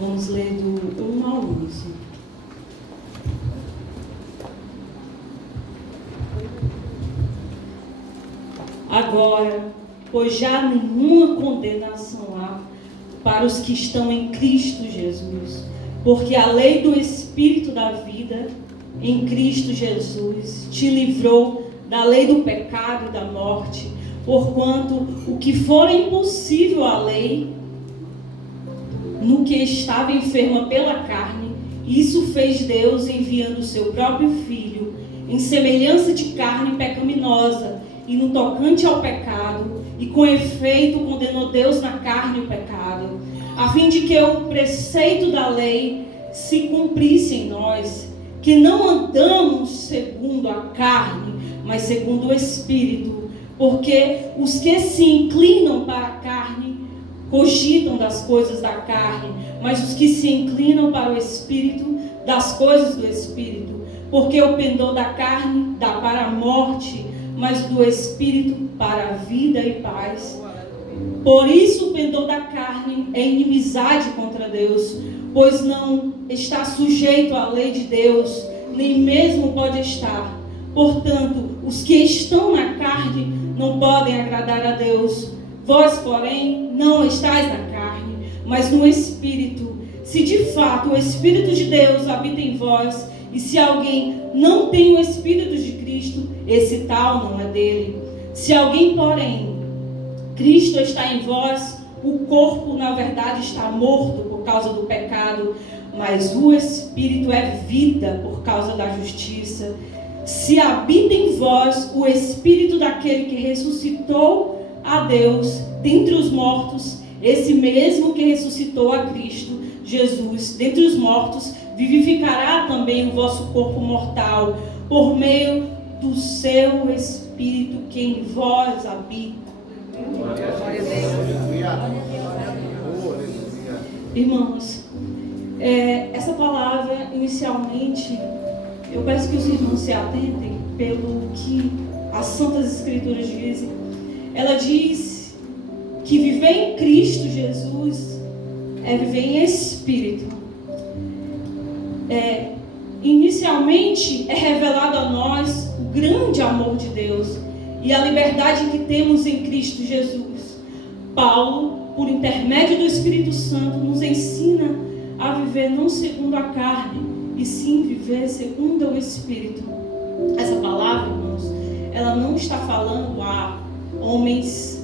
Vamos ler do 1 ao 11. Agora, pois já nenhuma condenação há para os que estão em Cristo Jesus, porque a lei do Espírito da vida em Cristo Jesus te livrou da lei do pecado e da morte, porquanto o que for impossível à lei, no que estava enferma pela carne, isso fez Deus enviando o seu próprio Filho, em semelhança de carne pecaminosa, e no tocante ao pecado, e com efeito condenou Deus na carne o pecado, a fim de que o preceito da lei se cumprisse em nós, que não andamos segundo a carne, mas segundo o Espírito, porque os que se inclinam para a carne cogitam das coisas da carne, mas os que se inclinam para o Espírito, das coisas do Espírito, porque o pendor da carne dá para a morte, mas do Espírito para a vida e paz. Por isso o pendor da carne é inimizade contra Deus, pois não está sujeito à lei de Deus, nem mesmo pode estar. Portanto, os que estão na carne não podem agradar a Deus. Vós, porém, não estáis na carne, mas no Espírito. Se de fato o Espírito de Deus habita em vós, e se alguém não tem o Espírito de Cristo, esse tal não é dele. Se alguém, porém, Cristo está em vós, o corpo, na verdade, está morto por causa do pecado, mas o Espírito é vida por causa da justiça. Se habita em vós o Espírito daquele que ressuscitou a Deus dentre os mortos, esse mesmo que ressuscitou a Cristo Jesus dentre os mortos, vivificará também o vosso corpo mortal, por meio do seu Espírito que em vós habita. Irmãos, essa palavra, inicialmente, eu peço que os irmãos se atentem pelo que as Santas Escrituras dizem. Ela diz que viver em Cristo Jesus é viver em Espírito. Inicialmente é revelado a nós o grande amor de Deus e a liberdade que temos em Cristo Jesus. Paulo, por intermédio do Espírito Santo, nos ensina a viver não segundo a carne, e sim viver segundo o Espírito. Essa palavra, irmãos, ela não está falando a homens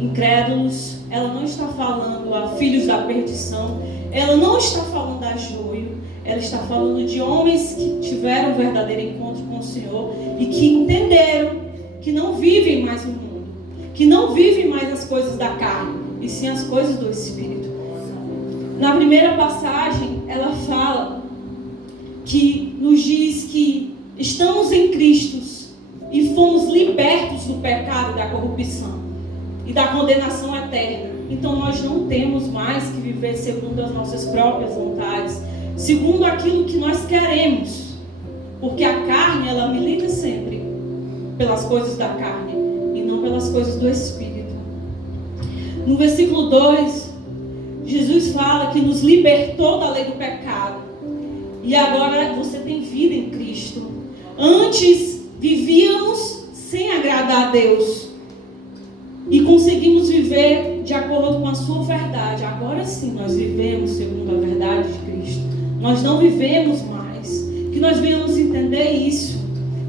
incrédulos, ela não está falando a filhos da perdição, ela não está falando a joio, ela está falando de homens que tiveram um verdadeiro encontro com o Senhor e que entenderam que não vivem mais no mundo, que não vivem mais as coisas da carne, e sim as coisas do Espírito. Na primeira passagem, ela fala que nos diz que estamos em Cristo e fomos libertos do pecado, da corrupção e da condenação eterna. Então nós não temos mais que viver segundo as nossas próprias vontades, segundo aquilo que nós queremos, porque a carne, ela milita sempre pelas coisas da carne e não pelas coisas do Espírito. No versículo 2, Jesus fala que nos libertou da lei do pecado e agora você tem vida em Cristo. Antes vivíamos sem agradar a Deus e conseguimos viver de acordo com a sua verdade. Agora sim nós vivemos segundo a verdade de Cristo. Nós não vivemos mais. Que nós venhamos entender isso.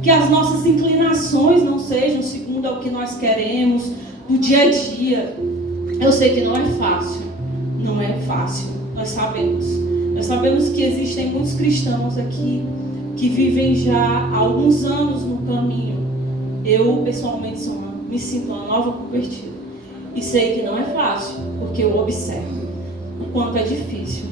Que as nossas inclinações não sejam segundo ao que nós queremos do dia a dia. Eu sei que não é fácil. Não é fácil. Nós sabemos. Nós sabemos que existem muitos cristãos aqui que vivem já há alguns anos no caminho. Eu, pessoalmente, me sinto uma nova convertida. E sei que não é fácil, porque eu observo o quanto é difícil.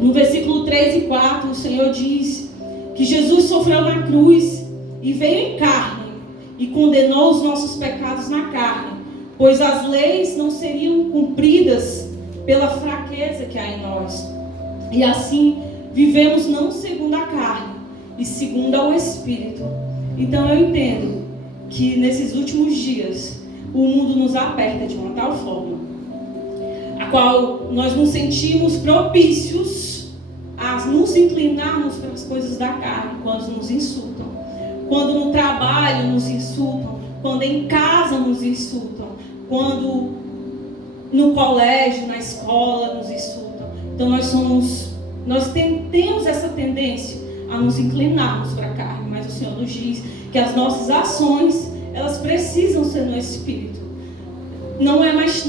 No versículo 3 e 4, o Senhor diz que Jesus sofreu na cruz e veio em carne e condenou os nossos pecados na carne, pois as leis não seriam cumpridas pela fraqueza que há em nós. E assim vivemos não segundo a carne, e segundo ao Espírito. Então eu entendo que nesses últimos dias o mundo nos aperta de uma tal forma. A qual nós nos sentimos propícios a nos inclinarmos para as coisas da carne, quando nos insultam, quando no trabalho nos insultam, quando em casa nos insultam, quando no colégio, na escola nos insultam. Então nós temos essa tendência a nos inclinarmos para a carne, mas o Senhor nos diz que as nossas ações, elas precisam ser no Espírito. Não há mais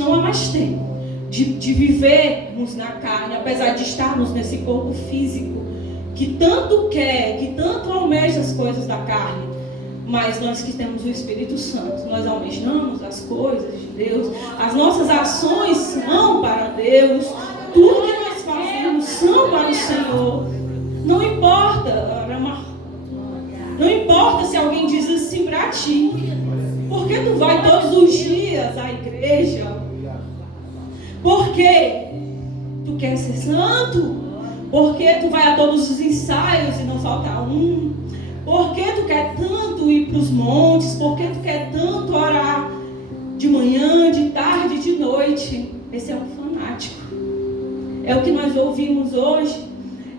tempo de vivermos na carne, apesar de estarmos nesse corpo físico que tanto quer, que tanto almeja as coisas da carne. Mas nós que temos o Espírito Santo, nós almejamos as coisas de Deus, as nossas ações são para Deus, tudo que nós fazemos são para o Senhor. Não importa se alguém diz assim para ti, porque tu vai todos os dias à igreja, porque tu quer ser santo, porque tu vai a todos os ensaios e não falta um, porque tu quer tanto ir para os montes, porque tu quer tanto orar de manhã, de tarde, de noite. Esse é um fanático. É o que nós ouvimos hoje.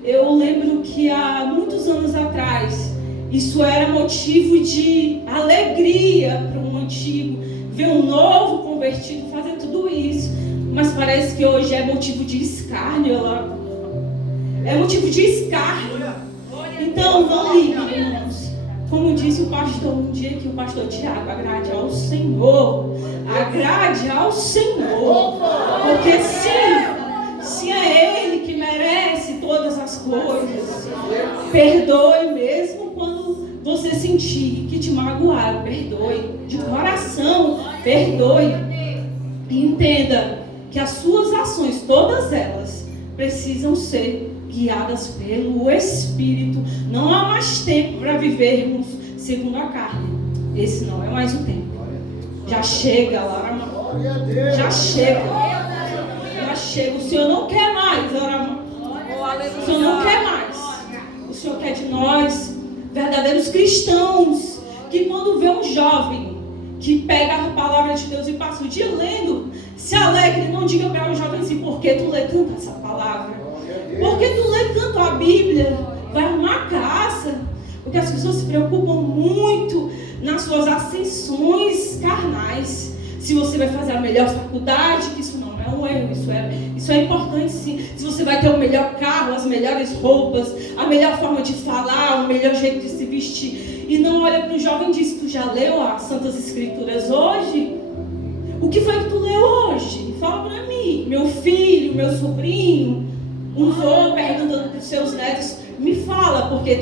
Eu lembro que há muitos anos atrás, isso era motivo de alegria para um antigo, ver um novo convertido fazer tudo isso. Mas parece que hoje é motivo de escárnio. É motivo de escárnio. Então, não ligue, irmãos. Como disse o pastor um dia, que o pastor Tiago, agrade ao Senhor. Agrade ao Senhor. Porque se é Ele que merece todas as coisas, perdoe mesmo quando você sentir que te magoaram. Perdoe. De coração, perdoe. E entenda que as suas ações, todas elas, precisam ser guiadas pelo Espírito. Não há mais tempo para vivermos segundo a carne. Esse não é mais o tempo. Já chega lá, já chega. Já chega. O Senhor não quer mais, o Senhor não quer mais. O Senhor quer de nós verdadeiros cristãos, que quando vê um jovem que pega a palavra de Deus e passa o dia lendo, se alegre. Não diga para o jovem assim: por que tu lê tanto essa palavra? Porque tu lê tanto a Bíblia? Vai arrumar caça. Porque as pessoas se preocupam muito nas suas ascensões carnais. Se você vai fazer a melhor faculdade, que isso não é um erro, isso é importante sim. Se você vai ter o melhor carro, as melhores roupas, a melhor forma de falar, o melhor jeito de se vestir. E não olha para o jovem e diz: tu já leu as Santas Escrituras hoje? O que foi que tu leu hoje? Fala para mim. Meu filho, meu sobrinho, um vô perguntando para os seus netos: me fala, o que é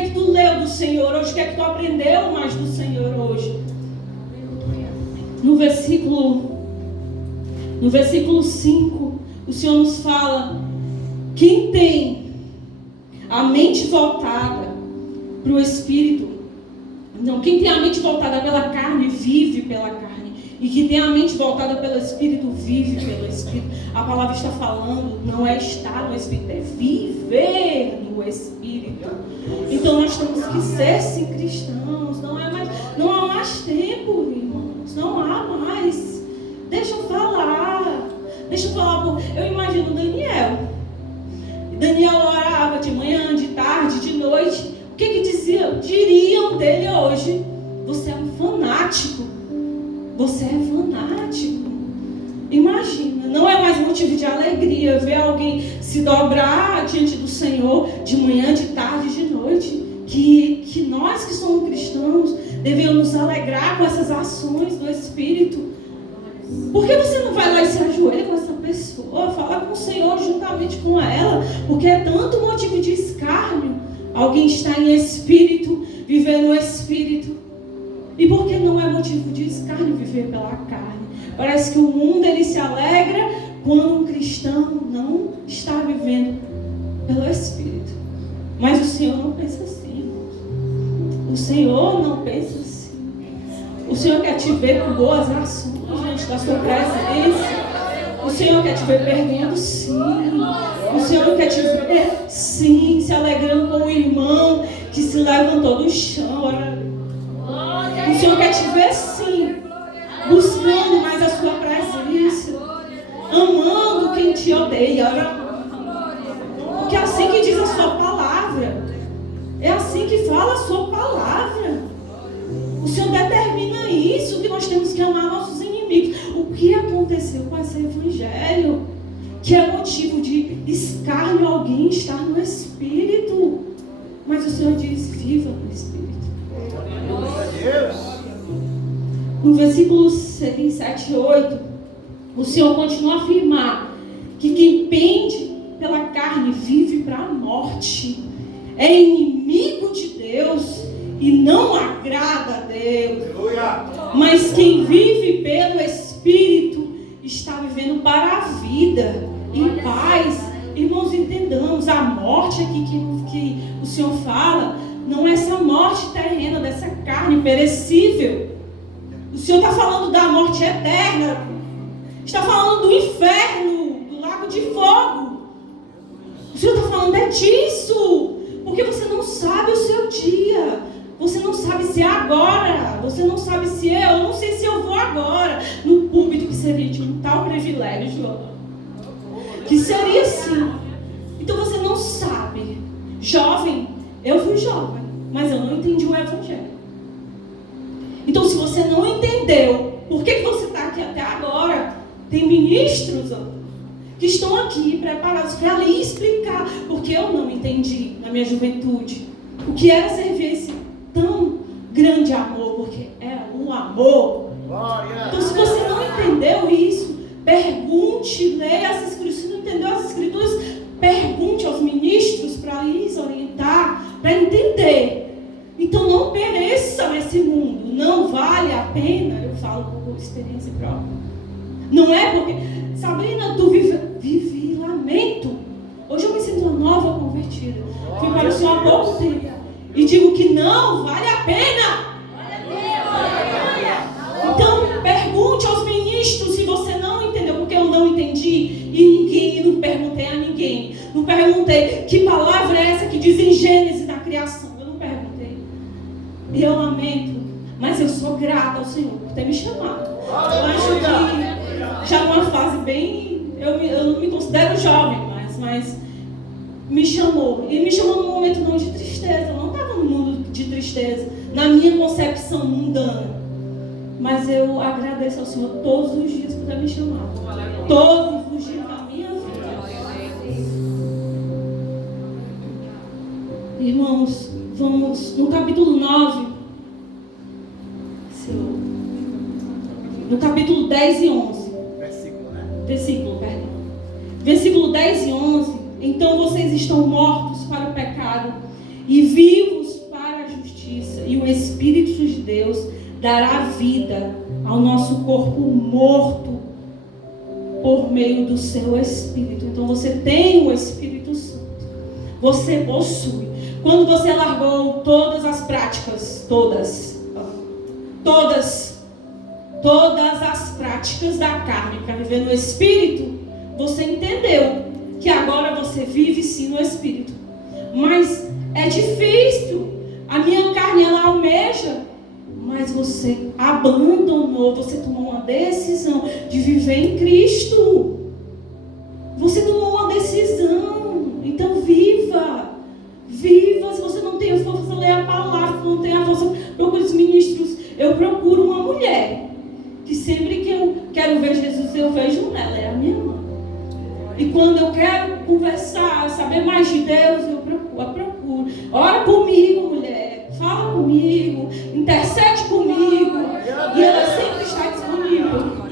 que tu leu do Senhor hoje? O que é que tu aprendeu mais do Senhor hoje? No versículo 5, o Senhor nos fala: quem tem a mente voltada para o Espírito, não, quem tem a mente voltada pela carne, vive pela carne. E quem tem a mente voltada pelo Espírito, vive pelo Espírito. A palavra está falando, não é estar no Espírito, é viver no Espírito. Então nós temos que ser sim cristãos. Não há mais tempo, irmãos. Não há mais. Deixa eu falar. Eu imagino Daniel. Daniel orava de manhã, de tarde, de noite. O que diriam dele hoje? Você é um fanático. Você é fanático. Imagina, não é mais motivo de alegria ver alguém se dobrar diante do Senhor de manhã, de tarde, de noite. Que nós que somos cristãos devemos nos alegrar com essas ações do Espírito. Por que você não vai lá e se ajoelha com essa pessoa? Fala com o Senhor juntamente com ela. Porque é tanto motivo de escárnio alguém estar em Espírito, viver no Espírito. E por que não é motivo de escárnio viver pela carne? Parece que o mundo ele se alegra quando um cristão não está vivendo pelo Espírito. Mas o Senhor não pensa assim. O Senhor não pensa assim. O Senhor quer te ver com boas ações diante da sua presença. O Senhor quer te ver perdendo, sim. O Senhor quer te ver, sim, se alegrando com o irmão que se levantou do chão. O Senhor quer te ver sim, buscando mais a sua presença, amando te odeia. Porque é assim que diz a sua palavra. É assim que fala a sua palavra. O Senhor determina isso, que nós temos que amar nossos inimigos. O que aconteceu com esse evangelho? Que é motivo de escárnio alguém estar no Espírito. Mas o Senhor diz, viva no Espírito. No versículo 6, 7 e 8, o Senhor continua a afirmar que quem pende pela carne vive para a morte. É inimigo de Deus e não agrada a Deus. Mas quem vive pelo Espírito está vivendo para a vida, em paz. Irmãos, entendamos, a morte aqui que o Senhor fala, não é essa morte terrena, dessa carne perecível. O Senhor está falando da morte eterna. Está falando do inferno, do lago de fogo. O Senhor está falando disso. Porque você não sabe o seu dia. Você não sabe se é agora. Você não sabe se eu não sei se eu vou agora no púlpito, que seria de um tal privilégio, João. Que seria assim. Então você não sabe. Jovem, eu fui jovem, mas eu não entendi o evangelho. Então se você não entendeu por que você está aqui até agora, tem ministros que estão aqui preparados para lhe explicar, porque eu não entendi na minha juventude o que era servir esse tão grande amor, porque é o amor. Então se você não entendeu isso, pergunte, leia as escrituras. Se não entendeu as escrituras, pergunte aos ministros para lhes orientar, para entender. Então não pereça nesse mundo, não vale a pena. Eu falo por experiência própria. Não é porque, Sabrina, tu vive lamento. Hoje eu me sinto uma nova convertida. Fui para o Senhor há pouco tempo e digo que não vale a pena. Então pergunte aos ministros se você não entendeu, porque eu não entendi e não perguntei a ninguém. Não perguntei que palavra é essa que diz em Gênesis da criação. Eu não perguntei. E eu lamento, mas eu sou grata ao Senhor por ter me chamado. Eu acho que já numa fase bem, eu não me considero jovem, mas me chamou. E me chamou num momento não de tristeza. Eu não estava no mundo de tristeza, na minha concepção mundana. Mas eu agradeço ao Senhor todos os dias por ter me chamado. Todos os dias da minha vida. Irmãos, vamos no capítulo 9. No capítulo 10 e 11. Versículo 10 e 11. Então vocês estão mortos para o pecado e vivos para a justiça. E o Espírito de Deus dará vida ao nosso corpo morto por meio do seu Espírito. Então você tem o Espírito Santo. Você possui. Quando você largou todas as práticas, todas as práticas da carne para viver no Espírito, você entendeu que agora você vive sim no Espírito. Mas é difícil. A minha carne, ela almeja. Mas você abandonou, você tomou uma decisão de viver em Cristo. Você tomou uma decisão. Então viva. Viva. Se você não tem força, leia a palavra. Se não tem a força, procure os ministros. Eu procuro uma mulher que sempre que eu quero ver Jesus, eu vejo nela. É a minha mãe. E quando eu quero conversar, saber mais de Deus, eu procuro. Ora comigo, mulher. Fala comigo. Intercede comigo. E ela sempre está disponível.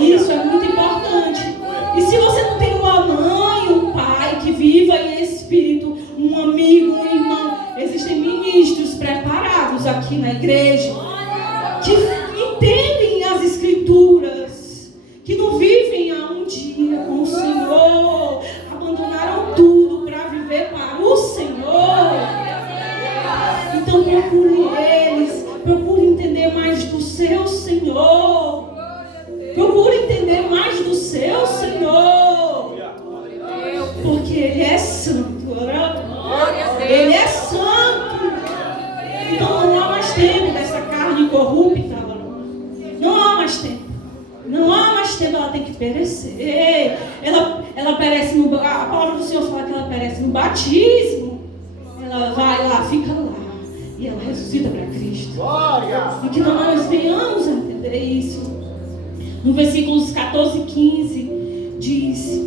Isso é muito importante. E se você não tem uma mãe, um pai que viva em espírito, um amigo, um irmão, existem ministros preparados aqui na igreja que entendem as escrituras, que não vivem há um dia com o Senhor, abandonaram tudo para viver para o Senhor. Então procure eles, procure entender mais do seu Senhor, procure entender mais do seu Senhor, porque Ele é santo. Ele é santo. Então não há mais tempo dessa carne corrupta. Não há mais tempo. Não há mais mais tempo, ela tem que perecer. Ela perece no... A palavra do Senhor fala que ela perece no batismo. Ela vai lá, fica lá. E ela ressuscita para Cristo. Glória! E que nós venhamos a entender isso. No versículos 14 e 15 diz: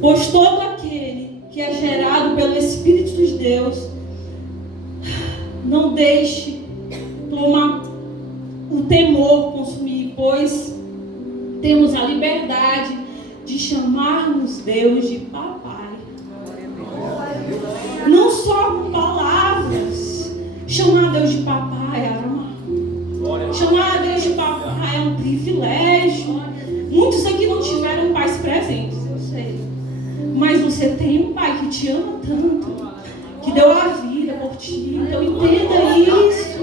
pois todo aquele que é gerado pelo Espírito de Deus, não deixe tomar o temor consumir, pois temos a liberdade de chamarmos Deus de papai. Não só com palavras. Chamar Deus de papai, Arama. Chamar Deus de papai é um privilégio. Muitos aqui não tiveram pais presentes, eu sei. Mas você tem um pai que te ama tanto, que deu a vida por ti. Então entenda isso.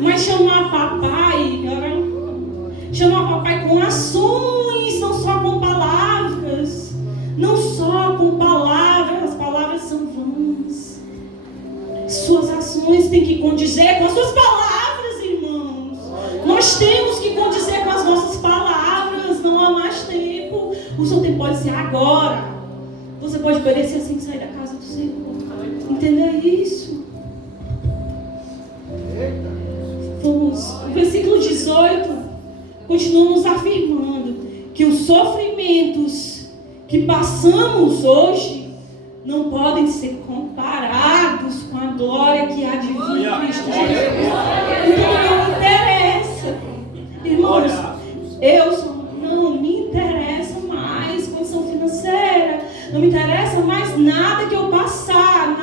Mas chamar papai, chamar papai com ações, não só com palavras. Não só com palavras, as palavras são vãs. Suas ações têm que condizer com as suas palavras, irmãos. Nós temos que condizer com as nossas palavras. Não há mais tempo. O seu tempo pode ser agora. Você pode perecer assim que sair da casa do Senhor. Entenda isso. Vamos. O versículo 18 continua nos afirmando que os sofrimentos que passamos hoje não podem ser comparados com a glória que há de vir em Cristo Jesus. Então não interessa, irmãos, não me interessa mais condição financeira, não me interessa mais nada que eu passar,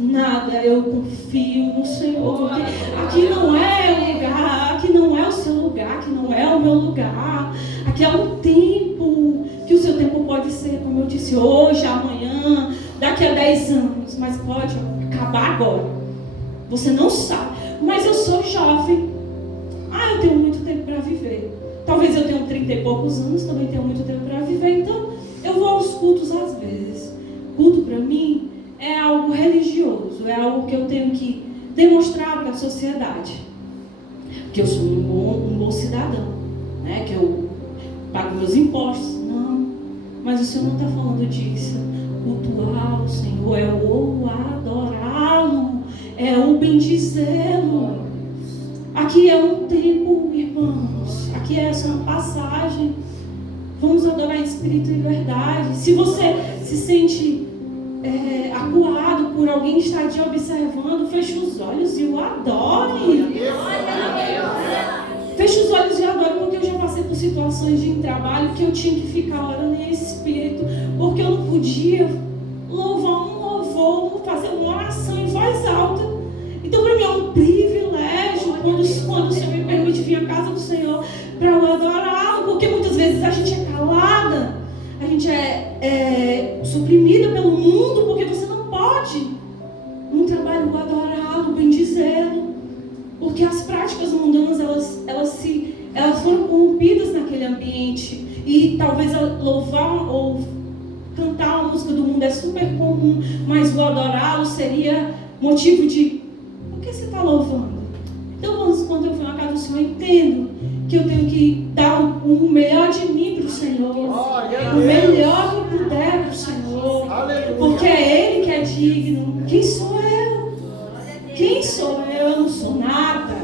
nada, eu confio no Senhor, porque aqui não é o lugar, aqui não é o seu lugar, aqui não é o meu lugar, aqui é um tempo, que o seu tempo pode ser, como eu disse, hoje, amanhã, daqui a 10 anos, mas pode acabar agora, você não sabe, mas eu sou jovem, eu tenho muito tempo para viver, talvez eu tenha 30 e poucos anos, também tenho muito tempo para viver, então eu vou aos cultos às vezes. Culto para mim é algo religioso, é algo que eu tenho que demonstrar para a sociedade, que eu sou um bom cidadão, né? Que eu pago meus impostos. Não, mas o Senhor não está falando disso. Cultuar o Senhor é o adorá-lo, é o bendizê-lo. Aqui é um tempo, irmãos, aqui é só uma passagem. Vamos adorar em espírito e verdade. Se você se sente acuado por alguém estar te observando, feche os olhos e o adore. Feche os olhos e adore, porque eu já passei por situações de trabalho que eu tinha que ficar orando em espírito, porque eu não podia louvar um louvor, fazer uma oração em voz alta. Então para mim é um privilégio quando o Senhor me permite vir à casa do Senhor para eu adorá-lo, porque muitas vezes a gente é calada, a gente é suprimida pelo mundo, porque você não pode num trabalho adorá-lo, bendizê-lo, porque as práticas mundanas elas foram corrompidas naquele ambiente, e talvez louvar ou cantar uma música do mundo é super comum, mas o adorá-lo seria motivo de: por que você está louvando? Então, quando eu venho à casa do Senhor, eu entendo que eu tenho que dar o melhor de mim para o Senhor, o melhor que eu puder para o Senhor, porque é Ele que é digno. Quem sou eu? Quem sou eu? Eu não sou nada.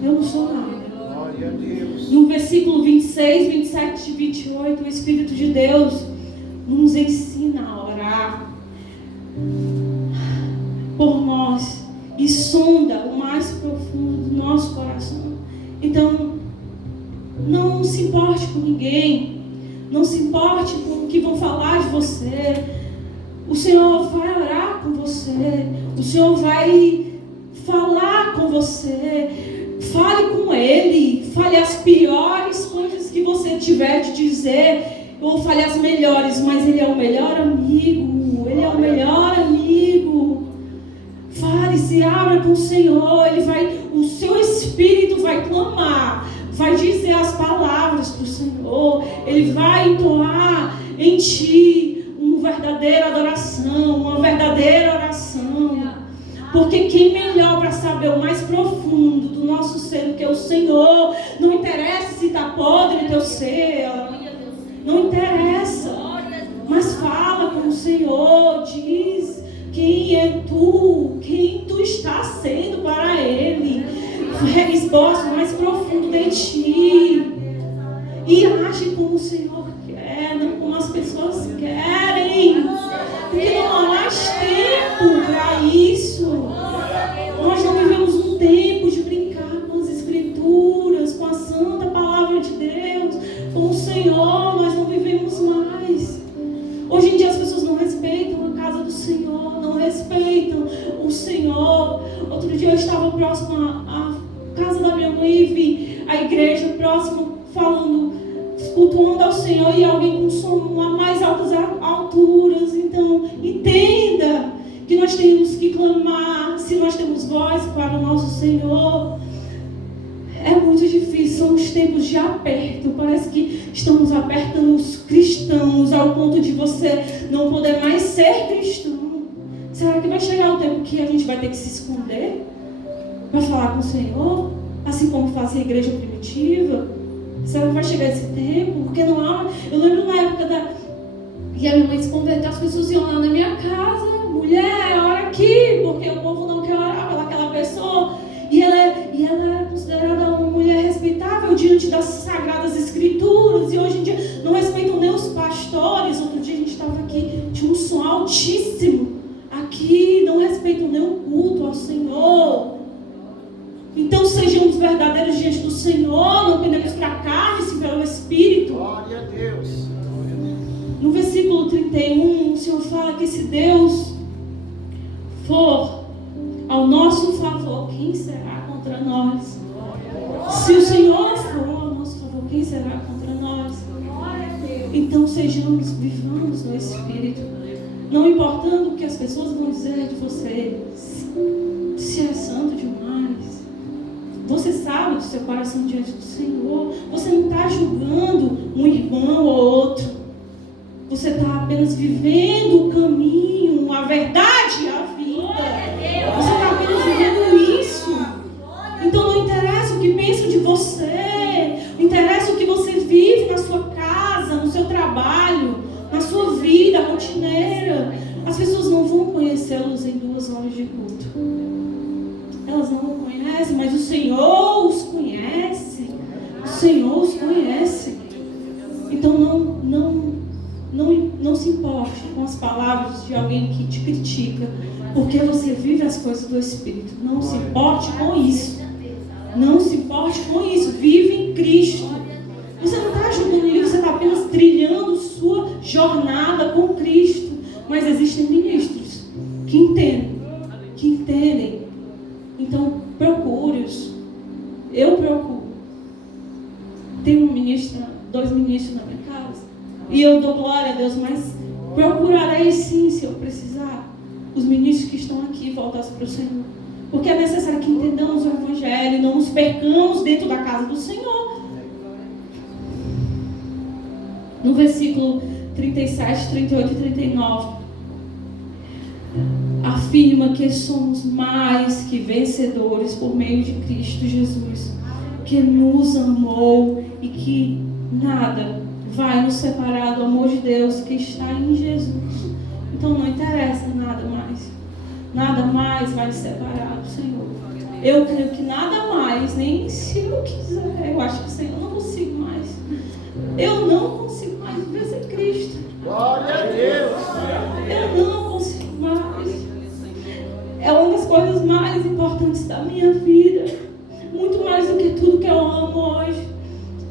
Eu não sou nada. No versículo 26, 27 e 28, o Espírito de Deus nos ensina a orar por nós e sonda o mais profundo do nosso coração. Então, não se importe com ninguém, não se importe com o que vão falar de você. O Senhor vai orar com você, o Senhor vai falar com você. Fale com Ele, fale as piores coisas que você tiver de dizer, ou fale as melhores, mas Ele é o melhor amigo, Ele é o melhor amigo. Fale, se abra com o Senhor, o seu espírito vai clamar, vai dizer as palavras para o Senhor, Ele vai entoar em ti uma verdadeira adoração, uma verdadeira oração, porque quem melhor para saber o mais profundo do nosso ser do que o Senhor. Não interessa se está podre o teu ser, não interessa, mas fala com o Senhor, diz quem é tu, quem tu está sendo para Ele, esboça o mais profundo de ti e age como o Senhor quer, não como as pessoas querem, porque não há mais tempo para isso. Nós não vivemos um tempo de brincar com as Escrituras, com a santa palavra de Deus, com o Senhor. Nós não vivemos mais. Hoje em dia as pessoas não respeitam a casa do Senhor, não respeitam o Senhor. Outro dia eu estava próximo à casa da minha mãe e vi a igreja próxima falando, cultuando ao Senhor, e alguém com som a mais altas alturas. Então entenda que nós temos que clamar, se nós temos voz para o nosso Senhor. É muito difícil, são os tempos de aperto, parece que estamos apertando os cristãos ao ponto de você não poder mais ser cristão. Será que vai chegar o tempo que a gente vai ter que se esconder para falar com o Senhor, assim como fazia a igreja primitiva? Será que vai chegar esse tempo? Porque não há... Eu lembro na época que a minha mãe se converteu, as pessoas iam lá na minha casa, mulher, ora aqui, porque o povo não quer orar pelaquela pessoa. E ela era considerada uma mulher respeitável diante das sagradas escrituras, e hoje em dia não respeitam nem os pastores. Outro dia a gente estava aqui, tinha um som altíssimo aqui, não respeitam nem o culto ao Senhor. Então sejamos verdadeiros diante do Senhor, não pendemos para a carne, sim pelo Espírito. Glória a Deus. No versículo 31, o Senhor fala que se Deus for ao nosso favor, quem será contra nós? Se o Senhor for ao nosso favor, quem será contra nós? Então vivamos no Espírito, não importando o que as pessoas vão dizer de você, se é santo demais. Você sabe do seu coração diante do Senhor. Você não está julgando um irmão ou outro. Você está apenas vivendo o caminho, a verdade e a vida. Você está apenas vivendo isso. Então não interessa o que pensam de você. Não interessa o que você vive na sua casa, no seu trabalho, na sua vida rotineira. As pessoas não vão conhecê-los em 2 horas de culto. Elas não o conhecem, mas o Senhor os conhece. O Senhor os conhece. Então não se importe com as palavras de alguém que te critica, porque você vive as coisas do Espírito. Não se importe com isso. Não se importe com isso. Vive em Cristo. Você não está julgando ele, você está apenas trilhando sua jornada com Cristo. Mas existem ministros que entendem. Então, procure-os. Eu procuro. Tem 2 ministros na minha casa. E eu dou glória a Deus, mas procurarei sim, se eu precisar, os ministros que estão aqui voltados para o Senhor. Porque é necessário que entendamos o Evangelho e não nos percamos dentro da casa do Senhor. No versículo 37, 38 e 39... afirma que somos mais que vencedores por meio de Cristo Jesus, que nos amou e que nada vai nos separar do amor de Deus que está em Jesus. Então não interessa nada mais vai nos separar do Senhor. Eu creio que nada mais, nem se eu quiser. Eu acho que o Senhor, eu não consigo mais. Eu não consigo mais viver sem Cristo. Glória a Deus. Eu não consigo mais. É uma das coisas mais importantes da minha vida. Muito mais do que tudo que eu amo hoje.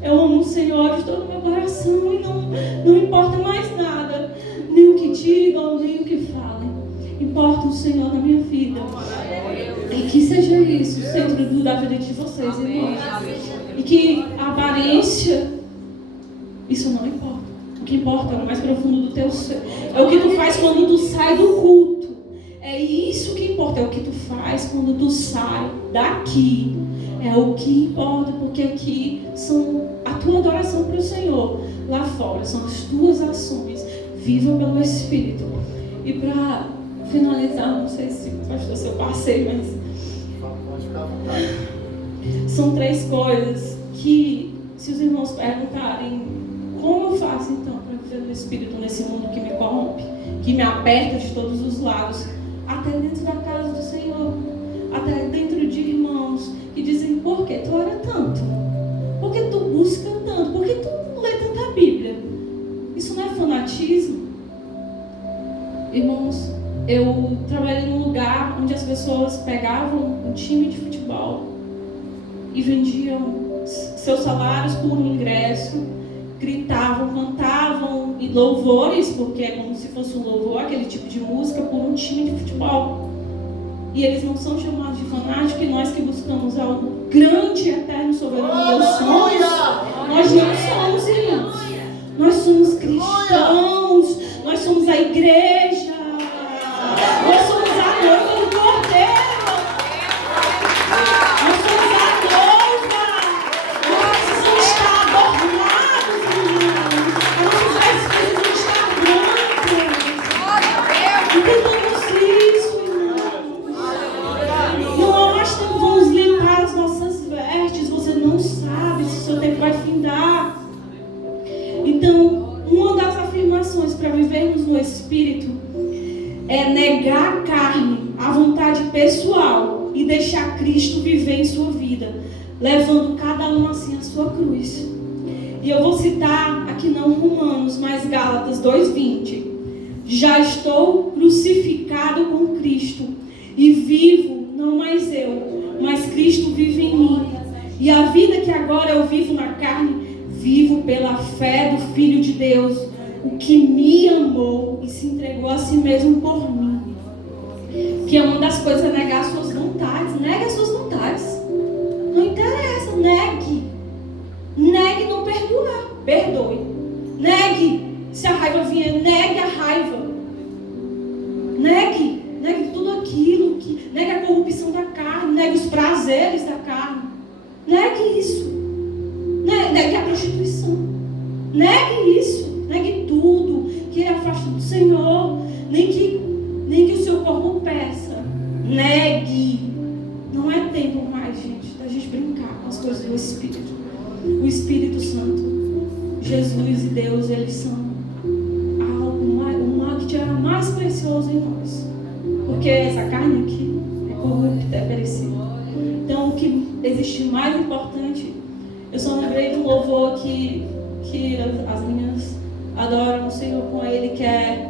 Eu amo o Senhor de todo o meu coração e não importa mais nada. Nem o que digam, nem o que falem. Importa o Senhor na minha vida. E que seja isso o centro da vida de vocês, irmãos. E que a aparência, isso não importa. O que importa é o mais profundo do teu ser. É o que tu faz quando tu sai do culto. É isso que importa, é o que tu faz quando tu sai daqui. É o que importa, porque aqui são a tua adoração para o Senhor. Lá fora são as tuas ações. Viva pelo Espírito. E para finalizar, não sei se pastor, se eu passei, mas... Pode ficar à vontade. São 3 coisas que, se os irmãos perguntarem, como eu faço então para viver no Espírito nesse mundo que me corrompe, que me aperta de todos os lados, até dentro da casa do Senhor, até dentro de irmãos que dizem, por que tu ora tanto? Por que tu busca tanto? Por que tu lê tanta Bíblia? Isso não é fanatismo? Irmãos, eu trabalhei num lugar onde as pessoas pegavam um time de futebol e vendiam seus salários por um ingresso, gritavam, cantavam e louvores, porque é como se fosse um louvor, aquele tipo de música, por um time de futebol. E eles não são chamados de fanáticos, e nós que buscamos algo grande, eterno, soberano, Deus somos. Nós não somos, irmãos. Nós somos cristãos, nós somos a igreja, nós somos a noiva do Cordeiro, nós somos a noiva, nós precisamos estar adornados, irmãos, nossos vestes precisam estar brancos. Entendemos isso, irmãos. Não, nós vamos limpar as nossas vestes, você não sabe se o seu tempo vai findar. Então, uma das afirmações para vivermos no Espírito é negar a carne, a vontade pessoal e deixar Cristo viver em sua vida, levando cada um assim a sua cruz. E eu vou citar aqui não Romanos, mas Gálatas 2:20. Já estou crucificado com Cristo e vivo, não mais eu, mas Cristo vive em mim. E a vida que agora eu vivo na carne, vivo pela fé do Filho de Deus, o que me amou e se entregou a si mesmo por mim. Que é uma das coisas, é negar as suas vontades. Negue as suas vontades. Não interessa, negue. Negue não perdoar, perdoe. Negue, se a raiva vier, negue a raiva. Negue tudo aquilo, negue a corrupção da carne, negue os prazeres da carne. Negue isso. Negue a prostituição. Negue isso. Negue tudo que afasta do Senhor. Nem que o seu corpo peça. Negue. Não é tempo mais, gente, da gente brincar com as coisas do Espírito. O Espírito Santo, Jesus e Deus, eles são o que é mais precioso em nós. Porque essa carne aqui é corrupta, é perecível. Então, o que existe mais importante, eu só lembrei de um louvor que as meninas adoram o Senhor com ele, que é: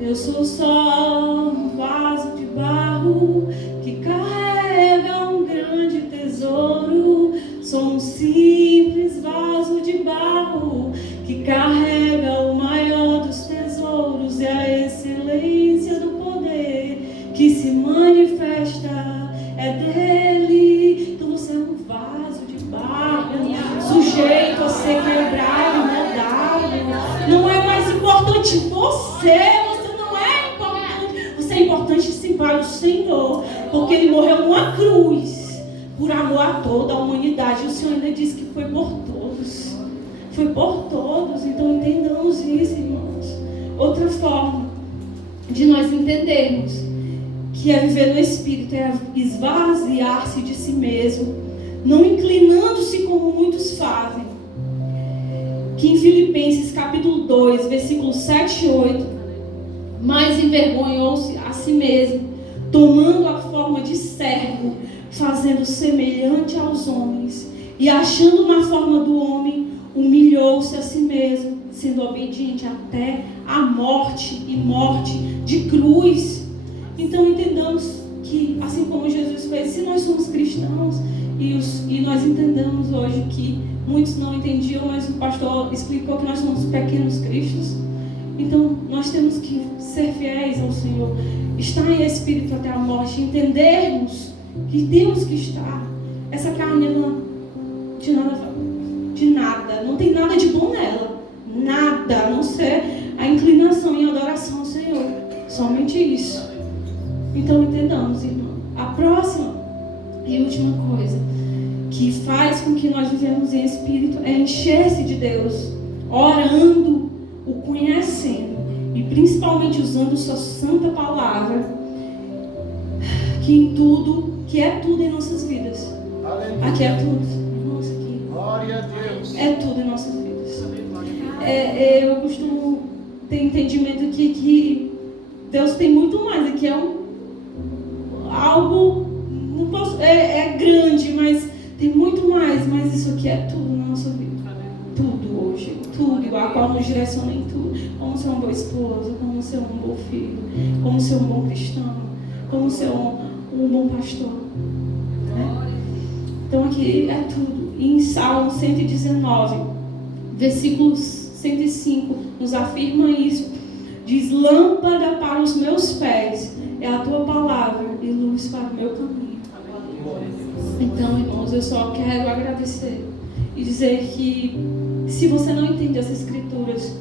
eu sou só um vaso de barro que carrega um grande tesouro. Sou um simples vaso de barro que carrega o maior dos tesouros. E a excelência do poder que se manifesta é dele. Então você é um vaso de barro, sujeito a ser quebrado, moldado. Não é mais importante você não é importante. Você é importante sim para o Senhor, porque Ele morreu numa cruz por amor a toda a humanidade. O Senhor ainda disse que foi por todos. Foi por todos. Então entendamos isso, irmãos. Outra forma de nós entendermos que é viver no Espírito é esvaziar-se de si mesmo, não inclinando-se como muitos fazem. Que em Filipenses capítulo 2, versículos 7 e 8, mas envergonhou-se a si mesmo, tomando a forma de servo, fazendo semelhante aos homens, e achando na forma do homem, humilhou-se a si mesmo, sendo obediente até a morte, e morte de cruz. Então entendamos que, assim como Jesus fez, se nós somos cristãos, e nós entendemos hoje que muitos não entendiam, mas o pastor explicou que nós somos pequenos cristos. Então nós temos que ser fiéis ao Senhor, estar em espírito até a morte, entendermos que temos que estar. Essa carne não, de nada, não tem nada de bom nela, nada, a não ser a inclinação e a adoração ao Senhor, somente isso. Então entendamos, irmão. A próxima e última coisa que faz com que nós vivemos em espírito é encher-se de Deus, orando, o conhecendo e principalmente usando sua santa palavra, que é tudo em nossas vidas. Aleluia. Aqui é tudo. Nossa, aqui. Glória a Deus. É tudo em nossas vidas. Eu costumo ter entendimento aqui que Deus tem muito mais. Aqui é algo, não posso, é grande, mas tem muito mais. Mas isso aqui é tudo na nossa vida. Tudo hoje. Tudo, a qual nos direciona em tudo. Como ser uma boa esposa, como ser um bom filho, como ser um bom cristão, como ser um bom pastor. Né? Então aqui é tudo. E em Salmo 119, versículos 105, nos afirma isso. Diz: lâmpada para os meus pés é a tua palavra e luz para o meu caminho. Então, irmãos, eu só quero agradecer e dizer que se você não entende essas escrituras,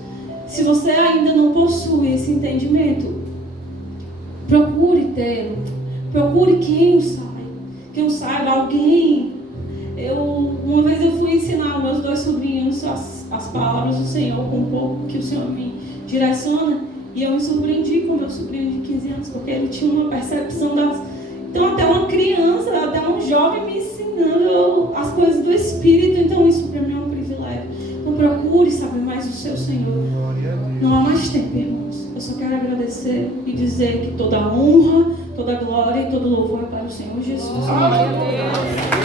se você ainda não possui esse entendimento, procure ter, procure quem o saiba, alguém. Uma vez eu fui ensinar aos meus 2 sobrinhos as palavras do Senhor, com um pouco que o Senhor me direciona, e eu me surpreendi com meu sobrinho de 15 anos, porque ele tinha uma percepção então até uma criança, até um jovem me ensinando as coisas do Espírito. Então isso para mim é um privilégio. Então procure saber mais do seu Senhor. Não há mais tempo, irmãos. Eu só quero agradecer e dizer que toda honra, toda glória e todo louvor é para o Senhor Jesus. Glória a Deus.